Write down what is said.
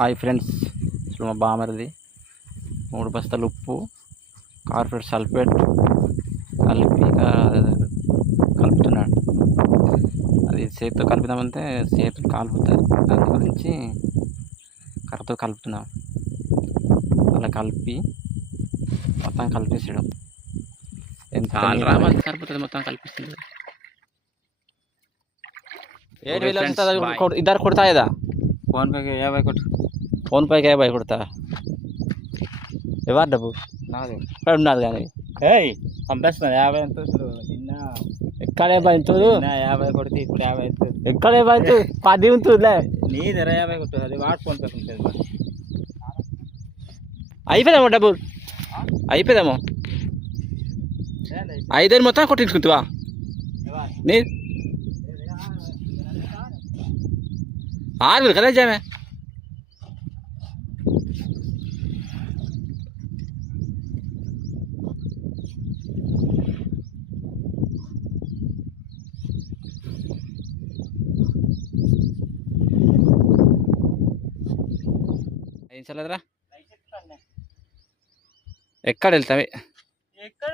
Hi friends, ఇప్పుడు మా బామరిది 3 బస్తాలు ఉప్పు, కార్పొరేట్ సల్ఫేట్ కలిపి కలుపుతున్నాడు. అది చేతితో కలుపుదామంటే చేతులు కాలిపోతాయి. దాని గురించి కర్రతో కలుపుతున్నాం. అలా కలిపి మొత్తం కలిపేసాడు. ఎంత కలుపుతుంది, మొత్తం కలిపిస్తుంది. 7,000 इधर ಕೊಡ್ತಾ ಇದ್ದ ఫోన్ పేకి 50 కొట్టు. ఫోన్ పైకి 50 కొడతా. ఎవరు డబ్బు నాది ఉన్నది కానీ పంపిస్తున్నా 50 ఎంత నిన్న ఎక్కడ 50 ఉంటుంది. 50 కొడితే ఇప్పుడు 50 అవుతుంది. ఎక్కడ 50 10 ఉంటుందిలే. నీ ధర 50 కొట్టు. అది వాడు ఫోన్ పేకి ఉంటుంది. అయిపోయేదేమో డబ్బు, అయిపోయేదేమో. 5,000 మొత్తం కొట్టించుకుంటావా నీ 6,000 కదా జామే. ఏం చల్లదురా, ఎక్కడ వెళ్తావి? ఎక్కడ